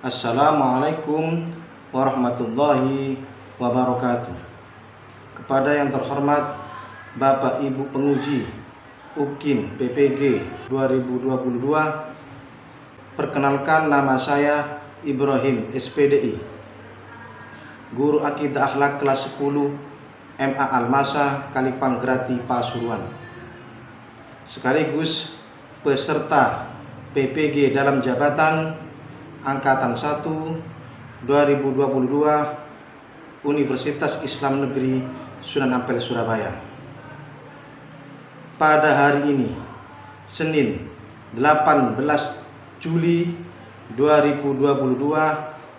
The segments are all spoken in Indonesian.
Assalamualaikum warahmatullahi wabarakatuh. Kepada yang terhormat Bapak Ibu penguji UKIM PPG 2022, perkenalkan nama saya Ibrahim SPDI, Guru Akidah Akhlak kelas 10 MA Almasa Kalipanggrati Pasuruan, sekaligus peserta PPG dalam jabatan Angkatan 1 2022 Universitas Islam Negeri Sunan Ampel Surabaya. Pada hari ini, Senin 18 Juli 2022,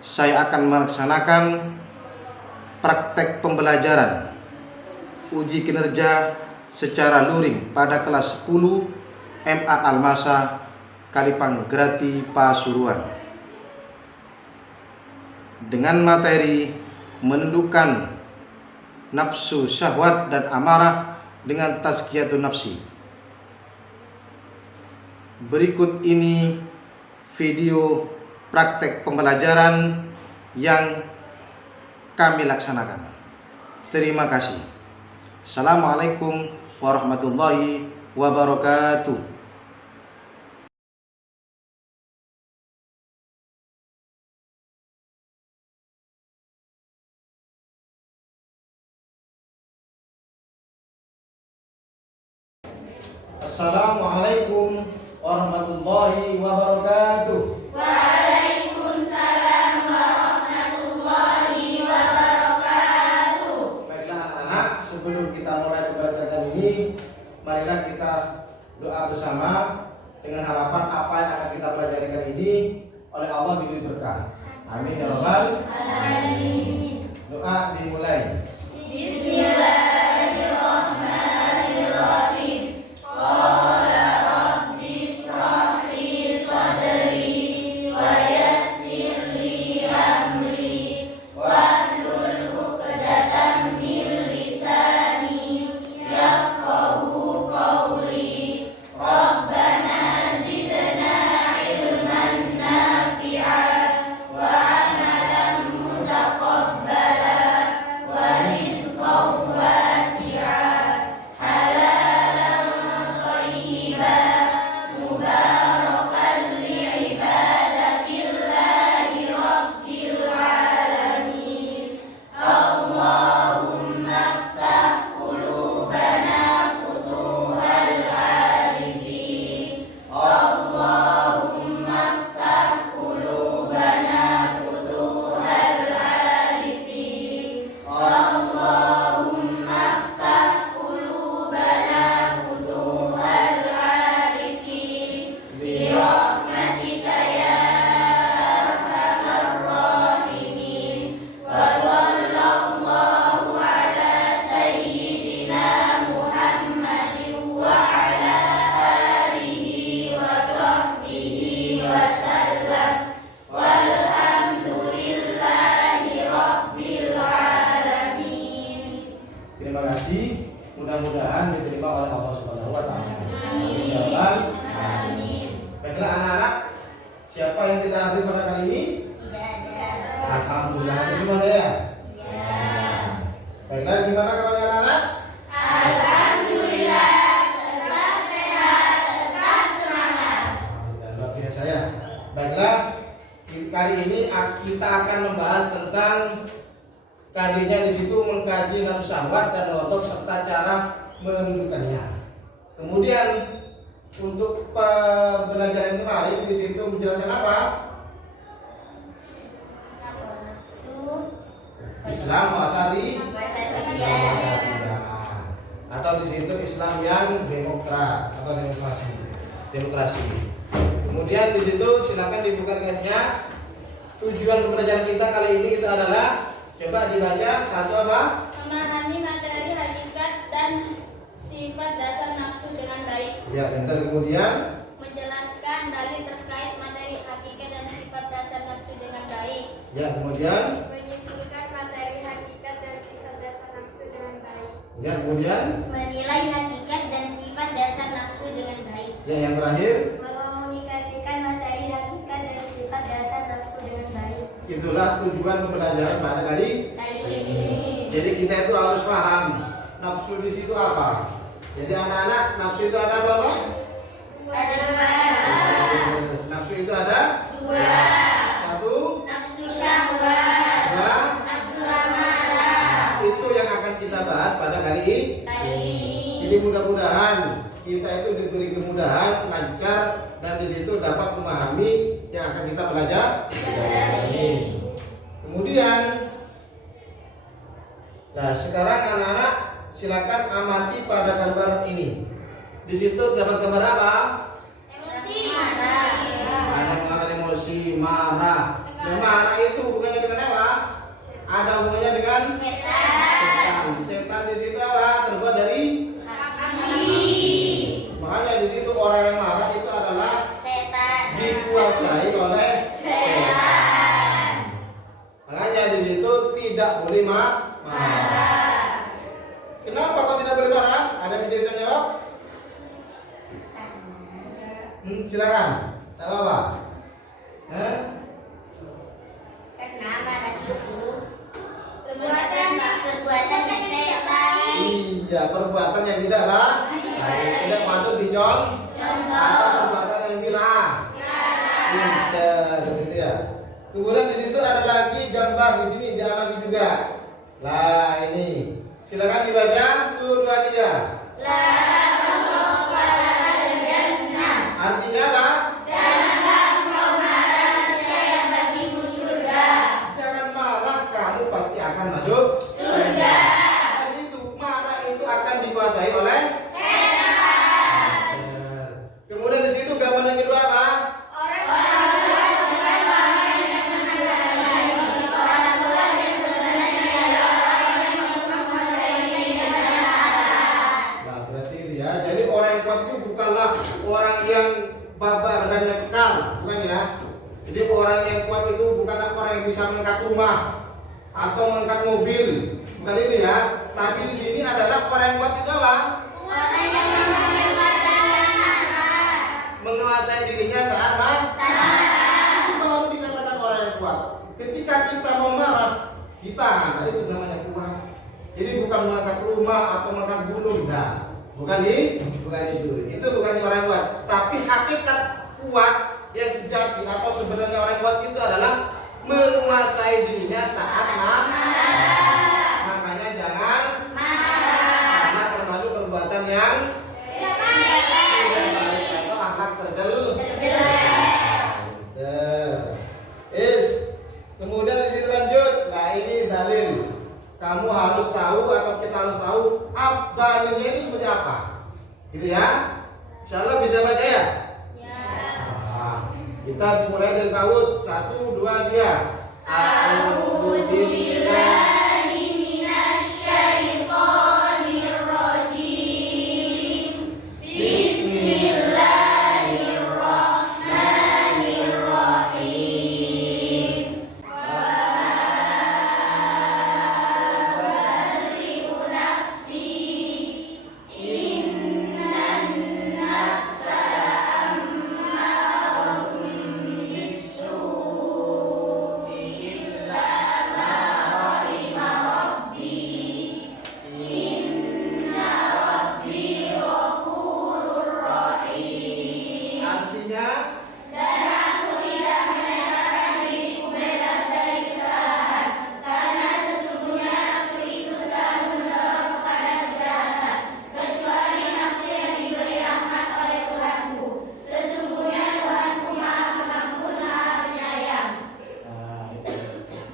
saya akan melaksanakan praktek pembelajaran uji kinerja secara luring pada kelas 10 MA Almasa Kalipanggrati Pasuruan dengan materi menundukkan nafsu syahwat dan amarah dengan tazkiyatun nafsi. Berikut ini video praktek pembelajaran yang kami laksanakan. Terima kasih. Assalamualaikum warahmatullahi wabarakatuh. Assalamualaikum warahmatullahi wabarakatuh. Waalaikumsalam warahmatullahi wabarakatuh. Baiklah anak-anak, sebelum kita mulai pembelajaran kali ini, marilah kita doa bersama dengan harapan apa yang akan kita pelajari kali ini oleh Allah diberi berkah. Amin ya rabbal alamin. Doa dimulai. Bismillahirrahmanirrahim. Qala rabbi shrah li sadri wa yassir li amri wahlul 'uqdatam min lisani yafqahu qawli. Rabbana zidna ilman nafi'an wa amalan mutaqabbala wa rizqan wasi'an halalan thayyiban mubarakan li'ibadatillahi rabbil alamin. Allahumma aftah qulubana futuhal arifin. Allahumma aftah qulubana futuhal arifin. Allahumma aftah qulubana futuhal arifin birahmatika ya arhamar rahimin. Wa sallallahu ala sayyidina Muhammadin wa ala alihi wa sahbihi wa sallam. Walhamdulillahi rabbil alamin. Terima kasih. Mudah-mudahan diterima oleh Allah Subhanahu wa taala. Amin ya rabbal alamin. Baiklah anak-anak, siapa yang tidak hadir pada kali ini? Tidak ada. Alhamdulillah, hadir semua ya. Baiklah, gimana kabarnya anak-anak? Alhamdulillah, tetap sehat, tetap semangat. Alhamdulillah, luar biasa ya. Baiklah, kali ini kita akan membahas tentang kajiannya di situ mengkaji nafsu syahwat dan ghadab serta cara menundukkannya. Kemudian untuk pembelajaran kemarin di situ menjelaskan apa? Nafsu Islam wasati Wasatiyah. atau di situ Islam yang demokrat atau demokrasi. Kemudian di situ silakan dibuka guysnya. Tujuan pembelajaran kita kali ini itu adalah, coba dibaca satu apa? Memahami materi hakikat dan sifat dasar nafsu dengan baik. Ya, bentar. Kemudian Menjelaskan dalil terkait materi hakikat dan sifat dasar nafsu dengan baik. ya, kemudian Menyimpulkan materi hakikat dan sifat dasar nafsu dengan baik. ya, kemudian Menilai hakikat dan sifat dasar nafsu dengan baik. ya, yang terakhir Mengomunikasikan materi hakikat dan sifat dasar nafsu dengan baik. Itulah tujuan pembelajaran pada kali ini. Jadi kita itu harus paham nafsu di situ apa. Jadi anak-anak, nafsu itu ada apa, Pak? Ada dua. Nafsu itu ada Dua. satu, Nafsu syahwat. dua. Nafsu amarah. Itu yang akan kita bahas pada kali ini. Ini. Jadi mudah-mudahan kita itu diberi kemudahan, lancar, dan di situ dapat memahami yang akan kita pelajari. Kemudian, nah sekarang anak-anak silakan amati pada gambar ini. Di situ dapat gambar apa? Emosi. Marah. Ada mengenai emosi, marah. Nah, marah itu hubungannya dengan apa? Ada hubungannya dengan setan. Setan di situ apa? Terbuat dari makanya di situ orang yang marah itu adalah Setan. dikuasai oleh setan. Makanya di situ tidak boleh marah. Kenapa kok tidak boleh marah? Ada yang bisa jawab? Silakan. Tak apa-apa. Karena marah itu perbuatan yang tidak baik. Iya, perbuatan yang tidak baik, tidak patut dicontoh, atau perbuatan yang dilarang. Pintar di situ ya. Kemudian di situ ada lagi gambar di sini diamati juga. Lah ini, silakan dibaca. 1, 2, 3. Artinya apa? Jangan marah, kamu pasti akan masuk surga. Dan itu marah itu akan dikuasai oleh setan. Kemudian di situ gambar yang kedua apa? Nah, berarti itu ya. Jadi orang yang kuat itu bukanlah orang yang babar dan yang kekal, bukan ya. Jadi orang yang kuat itu bukanlah orang yang bisa mengangkat rumah atau mengangkat mobil, bukan itu ya. Tapi di sini adalah orang yang kuat itu apa? Menguasai dirinya saat marah. Itu baru dikatakan orang yang kuat. Ketika kita mau marah, ditahan. Nah, itu namanya kuat. Jadi bukan mengangkat rumah atau mengangkat gunung, nah. Bukan itu. Itu bukan orang yang kuat. Tapi hakikat kuat yang sejati atau sebenarnya orang yang kuat itu adalah menguasai dirinya saat marah. Makanya jangan marah. Karena termasuk perbuatan yang tidak baik atau akhlak terjelek. Kemudian di situ lanjut. Nah ini dalil. Kamu harus tahu atau kita harus tahu dalilnya itu seperti apa. Gitu ya. Insyaallah bisa baca ya? Nah, kita mulai dari Tawud. 1, 2, 3. A'udzubillahi minasyaitonirrajim. Bismillahirrahmanirrahim. Wabarri'u nafsi. Innan nafsa ammaratun bis-su'i illa ma rahima rabbi. Inna rabbi ghafurur rahim. Artinya Dan aku tidak menyatakan diriku bebas dari kesalahan, karena sesungguhnya nafsu itu selalu mendorong kepada kejahatan, kecuali nafsu yang diberi rahmat oleh Tuhanku. Sesungguhnya Tuhanku Maha Pengampun, Maha Penyayang.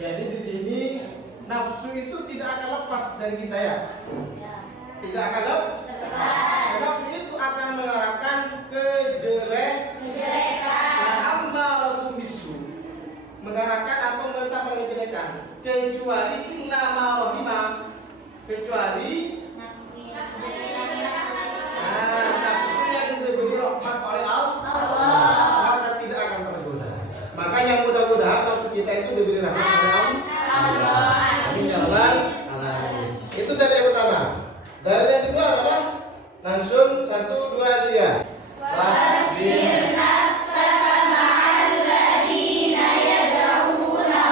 jadi di sini nafsu itu tidak akan lepas dari kita ya. Tidak akan lepas. Nafsu itu akan mengarahkan kejelekan. Ammaratun bisu, mengarahkan atau menetap pada kejelekan. Kecuali illa ma rahima, kecuali nafsu yang diberi rahmat oleh Allah, maka tidak akan tergoda. Makanya mudah-mudahan nafsu kita itu diberi rahmat oleh Allah. Amin ya rabbal alamin. Itu dari yang pertama. Dari yang kedua adalah langsung 1, 2, 3. Wasbir nafsaka ma'al ladina yad'una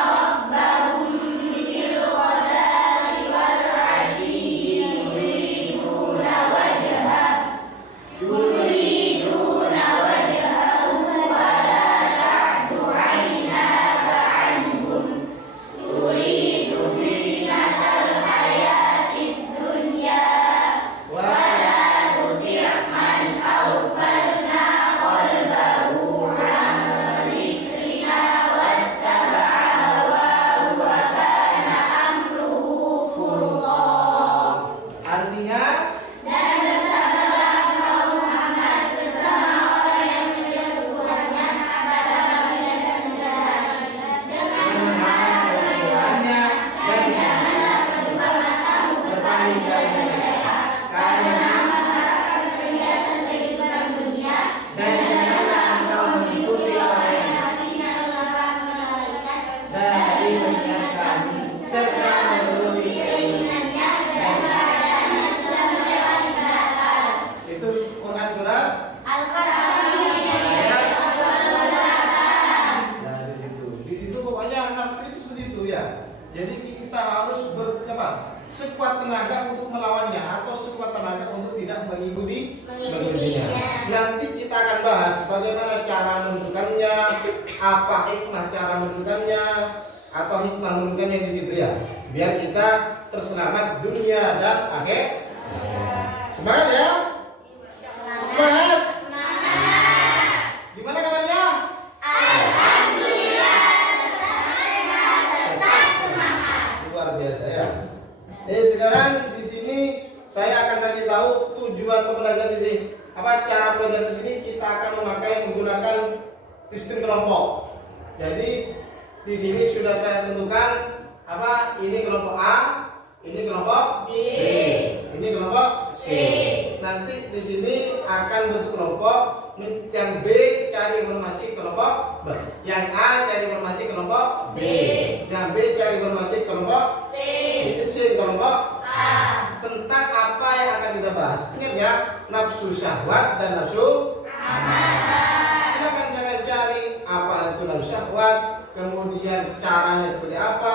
nafsu itu seperti itu ya. Jadi kita harus sekuat tenaga untuk melawannya atau sekuat tenaga untuk tidak mengikutinya. Nanti kita akan bahas bagaimana cara menentukannya, apa hikmah cara menentukannya, atau hikmah menentukannya di situ ya. Biar kita terselamat dunia dan akhir. Semangat ya. Semangat. Gimana kabarnya? Alhamdulillah, tetap sehat, tetap semangat. Luar biasa ya. Sekarang di sini saya akan kasih tahu tujuan pembelajaran di sini. Apa cara belajar di sini? Kita akan menggunakan sistem kelompok. Jadi di sini sudah saya tentukan ini kelompok A, ini kelompok B, ini kelompok C. Nanti di sini akan bentuk kelompok. Yang B cari informasi kelompok B, yang A cari informasi kelompok B, yang B cari informasi kelompok C kelompok A. Tentang apa yang akan kita bahas? Ingat ya, nafsu syahwat dan nafsu amarah. Silakan saya cari apa itu nafsu syahwat, kemudian caranya seperti apa,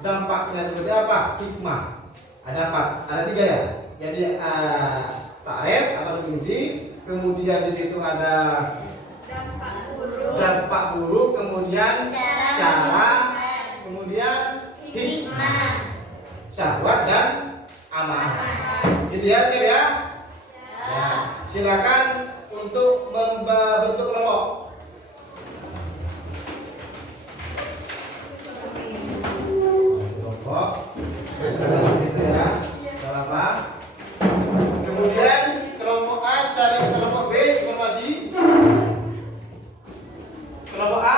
dampaknya seperti apa, hikmah. Ada 4, ada 3 ya. Jadi ta'rif atau definisi, kemudian di situ ada dampak buruk, kemudian cara, kemudian hikmah, syahwat dan amarah. Gitu ya, siap ya? Ya. Silakan untuk membentuk kelompok. Kelompok. Gitu ya. Salah apa? Kemudian kelompok A cari kelompok B informasi. Kelompok A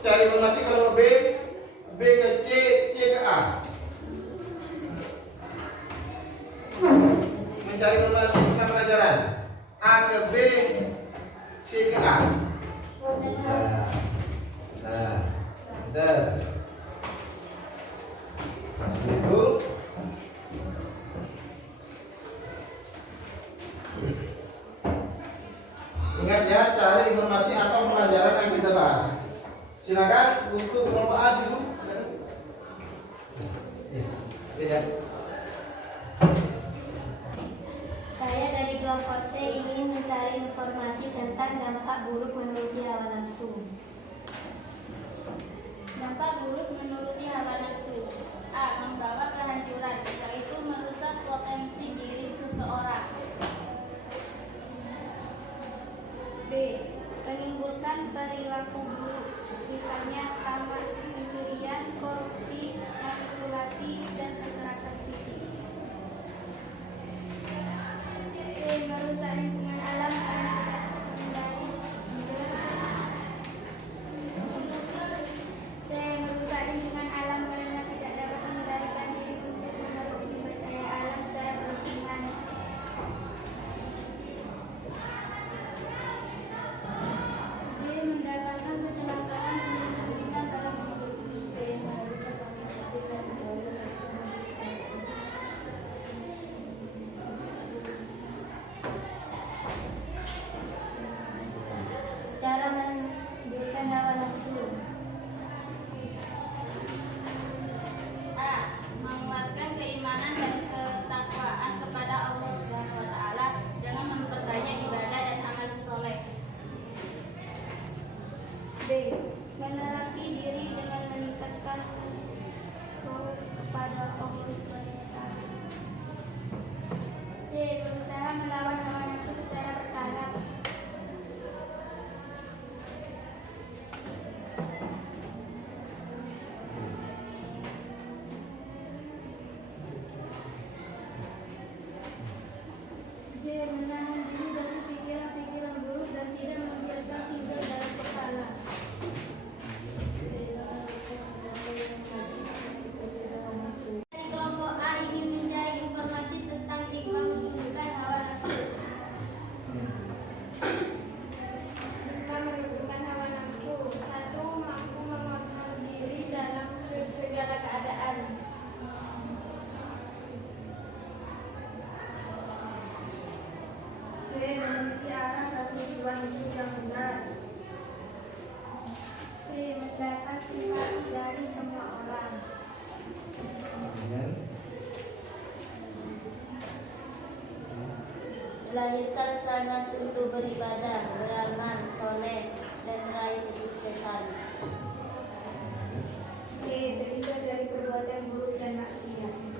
cari informasi kelompok B, B ke C, C ke A. Mencari informasi tentang pelajaran A ke B, C ke A. Seperti itu. Ingat ya, cari informasi atau pelajaran yang kita bahas. Silakan untuk kelompok A dulu. Ya. Saya dari kelompok C ingin mencari informasi tentang dampak buruk menuruti hawa nafsu. Dampak buruk menuruti hawa nafsu. A. Membawa kehancuran, yaitu merusak potensi diri seseorang. B. Menimbulkan perilaku buruk, misalnya tamak, pencurian, korupsi, manipulasi, dan kekerasan fisik. C. Merusak lingkungan alam karena tidak menghindari. C. Merusak lingkungan alam karena tidak dapat mengendalikan diri untuk menerus sumber daya alam secara berlebihan. D. Mendatangkan kecelakaan dan kesulitan dalam hidup. D. Merusak komunikasi dan budaya. Cara menundukkan hawa nafsu. A. Menguatkan keimanan dan ketakwaan kepada Allah Subhanahu wa taala dengan memperbanyak ibadah dan amal soleh. B. Menerangi diri dengan meningkatkan khauf kepada Allah Subhanahu wa taala. C. Berusaha melawan hawa nafsu secara bertahap. D. Menahan diri dari pikiran-pikiran buruk dan tidak membiarkan tinggal dalam kepala. Dari kelompok A ingin mencari informasi tentang hikmah menundukkan hawa nafsu. mendapat simpati dari semua orang. Melahirkan semangat untuk beribadah, beramal soleh, dan meraih kesuksesan. Terhindar dari perbuatan buruk dan maksiat.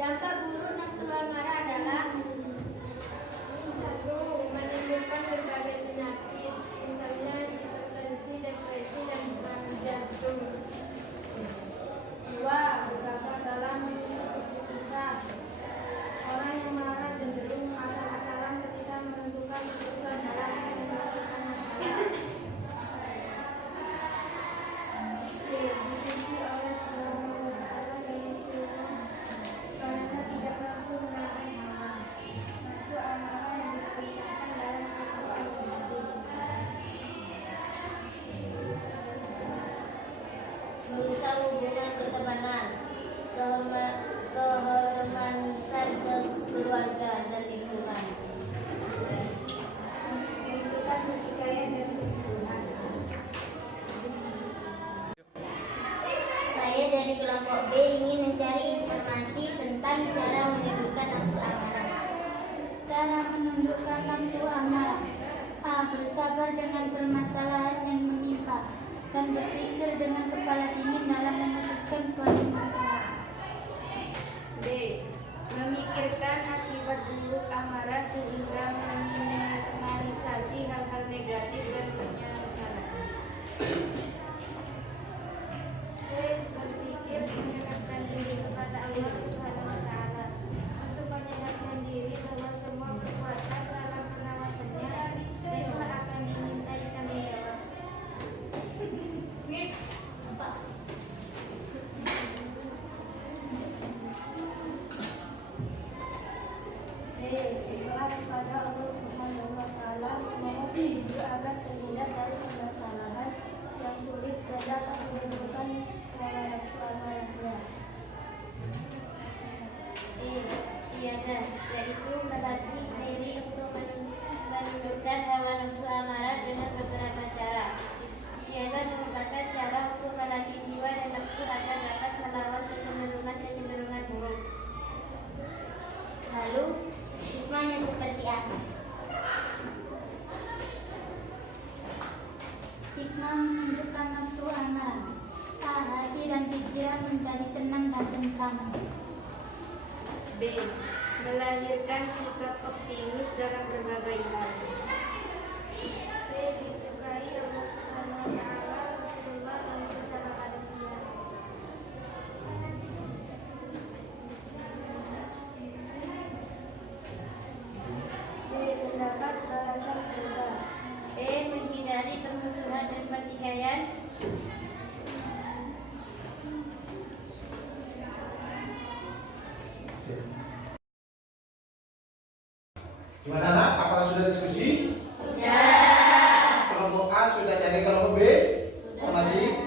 Dampak buruk nafsu amarah adalah: 1. Menimbulkan berbagai penyakit, misalnya hipertensi, depresi, dan serangan jantung. 2. Berdampak dalam keputusan. Orang yang marah cenderung asal-asalan ketika menentukan keputusan dalam menyelesaikan masalah. C. Dibenci oleh semua orang dari seluruh bangsa tidak mampu menahan hawa nafsu amarah yang diperintahkan dalam Al-Quran dan hadis. Merusak hubungan pertemanan, keharmonisan keluarga dan lingkungan. Menimbulkan pertikaian dan permusuhan. Saya dari kelompok B ingin mencari informasi tentang cara menundukkan nafsu amarah. Cara menundukkan nafsu amarah: A. Bersabar dengan permasalahan yang menimpa dan berpikir dengan kepala dingin dalam memutuskan suatu masalah. B. Memikirkan akibat buruk amarah sehingga meminimalisasi hal-hal negatif dan penyesalan. C. Berpikir mendekatkan diri kepada Allah Subhanahu wa Ta'ala untuk menyadarkan diri bahwa semua perbuatan dalam pengawasannya memang akan dimintai tanggung jawab. D. Ikhlas kepada Allah Subhanahu wa Ta'ala, memohon hidup agar terhindar dari permasalahan yang sulit dan dapat menimbulkan hawa nafsu amarahnya. E. Iyadah, yaitu melatih diri untuk menundukkan hawa nafsu amarah dengan beberapa cara. Ialah merupakan cara untuk melatih jiwa dan nafsu agar dapat melawan kecenderungan buruk. Lalu, hikmahnya seperti apa? Hikmah menundukkan nafsu amarah: A. Hati dan pikiran menjadi tenang dan tentram. B. Melahirkan sikap optimis dalam berbagai hal. C. Disukai Allah Subhanahu wa Ta'ala, Rasulullah, dan sesama manusia. D. Mendapat balasan surga. E. Menghindari permusuhan dan pertikaian. Gimana nak? Apakah sudah diskusi? Sudah. Kelompok A sudah cari kelompok B? Masih?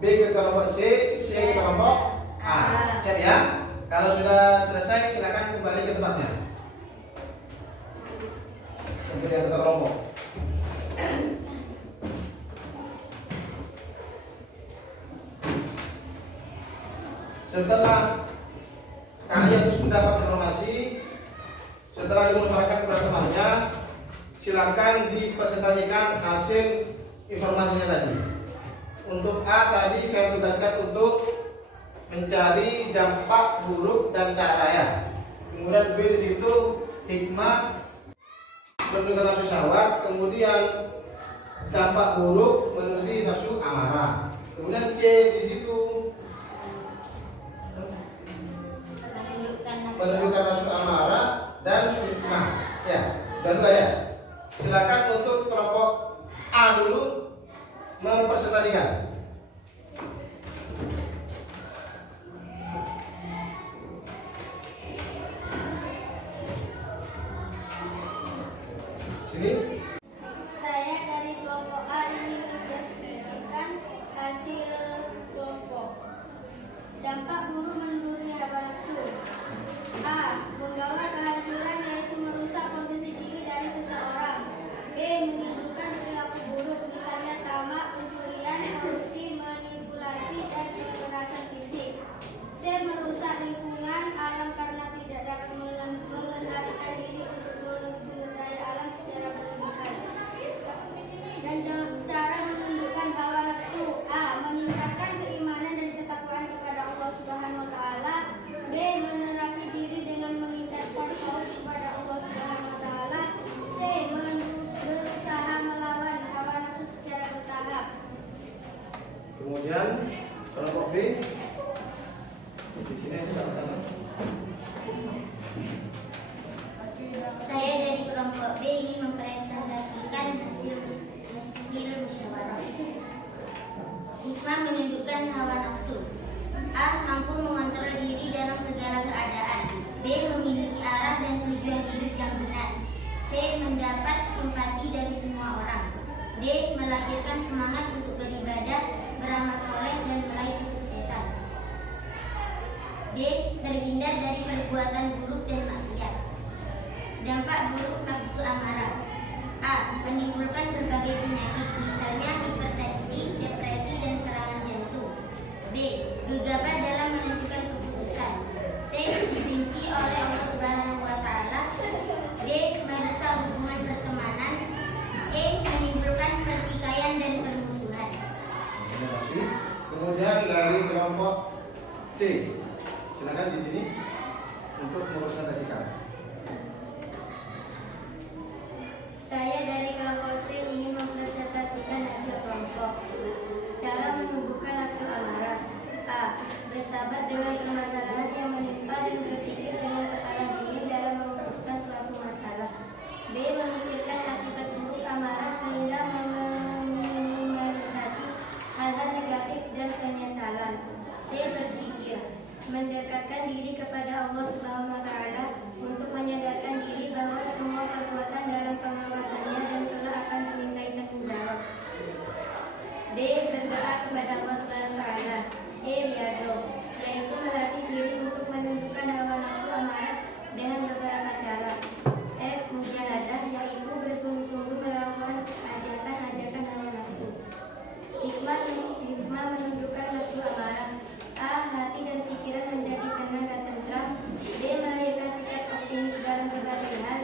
B ke kelompok C, C ke kelompok A. Siap ya? Kalau sudah selesai silakan kembali ke tempatnya. Untuk yang tetap kelompok. Setelah kalian mendapat informasi, setelah dimusyawarahkan kepada temannya, silakan dipresentasikan hasil informasinya tadi. Untuk A tadi saya tugaskan untuk mencari dampak buruk dan caranya. Kemudian B di situ hikmah menundukkan nafsu syahwat, kemudian dampak buruk menuruti nafsu amarah. Kemudian C di situ menundukkan nafsu amarah dan hikmah. Ya, udah dua ya. Silakan untuk kelompok A dulu mempresentasikan. Sini. Saya dari kelompok A ingin mendefinisikan hasil kelompok. Dampak buruk menuruni hawa nafsu: A. Membawa hasil musyawarah. Hikmah menundukkan hawa nafsu. A. Mampu mengontrol diri dalam segala keadaan. B. Memiliki arah dan tujuan hidup yang benar. C. Mendapat simpati dari semua orang. D. Melahirkan semangat untuk beribadah, beramal soleh, dan meraih kesuksesan. D. Terhindar dari perbuatan buruk dan maksiat. Dampak buruk nafsu amarah. A. Menimbulkan berbagai penyakit, misalnya hipertensi, depresi, dan serangan jantung. B. Gegabah dalam menentukan keputusan. C. Dibenci oleh Allah Subhanahu wa Ta'ala. D. Merusak hubungan pertemanan. E. Menimbulkan pertikaian dan permusuhan. Terima kasih. Kemudian dari kelompok C, silakan di sini untuk mempresentasikan. Saya dari kelompok C ingin mempresentasikan hasil kelompok. Cara menumbuhkan nafsu amarah. A. Bersabar dengan permasalahan yang menimpa dan berpikir dengan kepala dingin dalam memutuskan suatu masalah. B. Memikirkan akibat buruk amarah sehingga meminimalisasi hal-hal negatif dan penyesalan. C. Berzikir, mendekatkan diri kepada Allah Subhanahu wa Ta'ala untuk menyadarkan diri bahwa semua perbuatan dalam pengawasannya dan kelak akan dimintai tanggungjawab. D. Berdoa kepada Allah Subhanahu wa Ta'ala. E. Riyadho, yaitu melatih diri untuk menundukkan hawa nafsu amarah dengan beberapa cara. F. Mujahadah, yaitu bersungguh-sungguh melawan ajakan-ajakan hawa nafsu. Hikmah menundukkan nafsu amarah. A. Hati dan pikiran menjadi tenang dan tentram. D. Melahirkan sikap optimis dalam berbagai hal.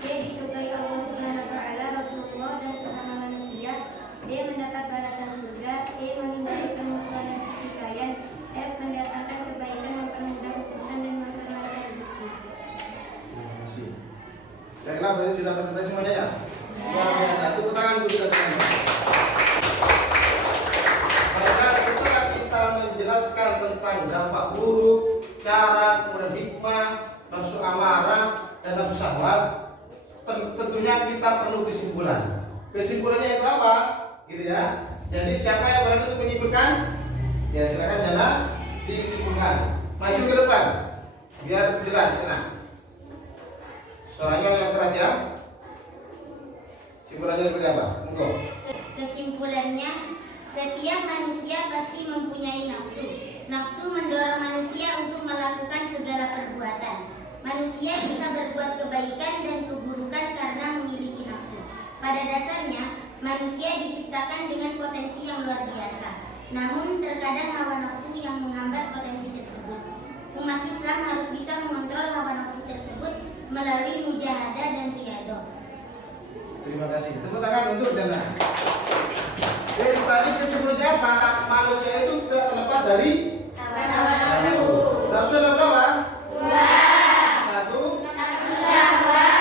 C. Disukai Allah Subhanahu wa Ta'ala, Rasulullah, dan sesama manusia. D. Mendapat balasan surga. E. Menghindari permusuhan dan pertikaian. F. Mendatangkan kebaikan, mempermudah urusan, dan memperlancar rezeki. Terima kasih. Baiklah, berarti sudah presentasi semuanya ya? Luar biasa. Tepuk tangan untuk kita semua. Baiklah, setelah kita menjelaskan tentang dampak buruk, cara, kemudian hikmah, nafsu amarah, dan nafsu syahwat, tentunya kita perlu kesimpulan. Kesimpulannya itu apa? Gitu ya. Jadi siapa yang berani untuk menyimpulkan? Ya silakan Jana disimpulkan. Maju ke depan biar jelas kena. Suaranya yang keras ya. Simpulannya seperti apa? Monggo. Kesimpulannya, setiap manusia pasti mempunyai nafsu. Nafsu mendorong manusia untuk melakukan segala perbuatan. Manusia bisa berbuat kebaikan dan keburukan karena memiliki nafsu. Pada dasarnya, manusia diciptakan dengan potensi yang luar biasa. Namun, terkadang hawa nafsu yang menghambat potensi tersebut. Umat Islam harus bisa mengontrol hawa nafsu tersebut melalui mujahadah dan riyadho. Terima kasih. Tepuk tangan untuk Dana. Jadi tadi kesimpulannya apa? Manusia itu tidak terlepas dari Hawa nafsu. nafsu ada berapa? 2. 1. Nafsu syahwat.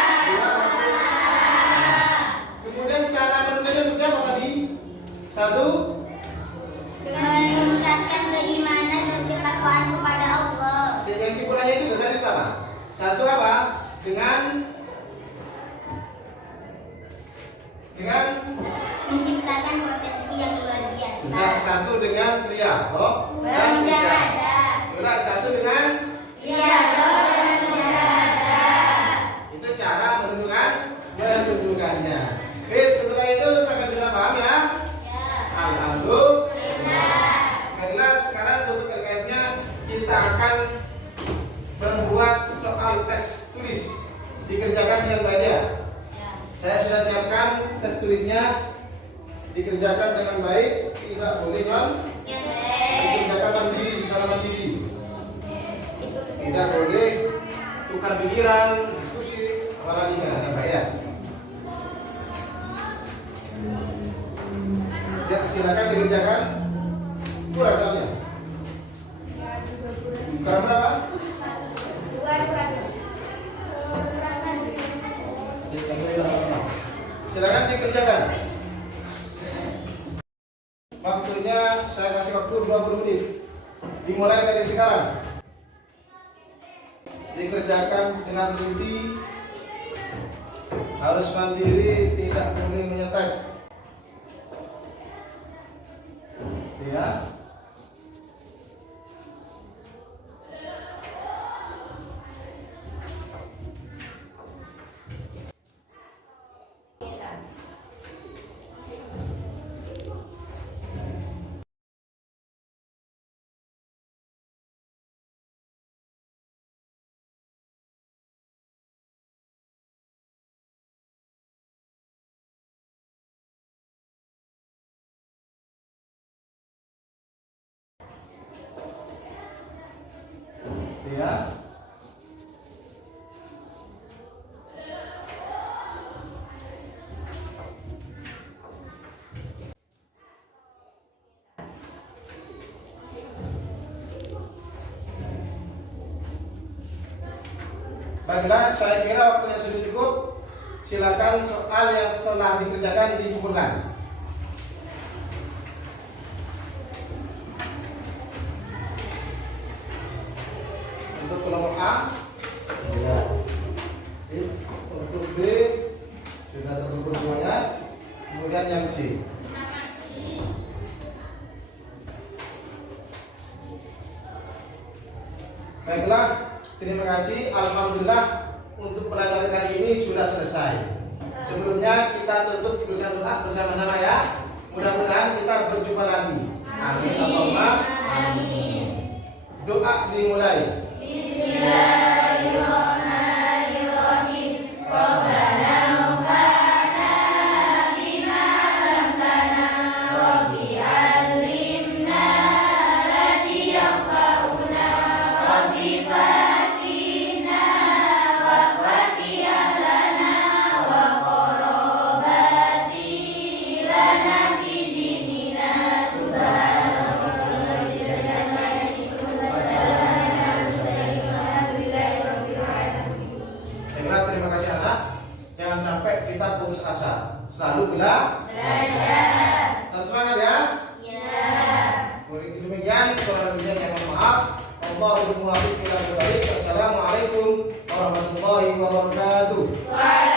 2. Kemudian cara menundukkannya seperti apa tadi? 1. Meningkatkan keimanan dan ketakwaan kepada Allah. Yang simpulannya itu tadi apa? 1 apa? Dengan menciptakan potensi yang luar biasa. Nah, 1 dengan riyadho dan Mujahadah. 1 dengan Riyadho dan mujahadah. itu cara menundukkannya. Oke, setelah itu sampai sudah paham ya? Ya. Alhamdulillah. Baiklah, sekarang untuk LKS-nya kita akan membuat soal tes tulis. Dikerjakan dengan baik ya. Saya sudah siapkan tes tulisnya, dikerjakan dengan baik, tidak boleh dikerjakan mandiri secara mandiri, tidak boleh tukar pikiran, diskusi, apalagi dengan baik ya. Ya silakan dikerjakan. Kurang soalnya. Kurang berapa? 2. Silakan dikerjakan. Waktunya saya kasih waktu 20 menit. Dimulai dari sekarang. Dikerjakan dengan teliti harus mandiri, tidak boleh menyetek. Ya. Ya. Baiklah, saya kira waktunya sudah cukup. Silakan soal yang setelah dikerjakan dikumpulkan. Untuk kelompok A, ya, sip. Untuk B sudah terkumpul semuanya. Kemudian yang C. Baiklah, terima kasih. Alhamdulillah untuk pelajaran kali ini sudah selesai. Sebelumnya kita tutup dengan doa bersama-sama ya. Mudah-mudahan kita berjumpa lagi. Amin. Allahumma amin. Doa dimulai. Bismillahirrahmanirrahim. Rabbana anfa'na bima 'allamtana. Rabbi 'allimna alladhi yanfa'una. Rabbi fatihna wa fatih ahlana wa qarabati lana fi dinina. Subhanallah. Terima kasih anak. Jangan sampai kita putus asa. Selalu bilang Belajar. tetap semangat ya. Ya. Demikian soal dunia saya mohon maaf. Allahumma muwaffiq ila baik. Assalamualaikum warahmatullahi wabarakatuh. Waalaikumsalam.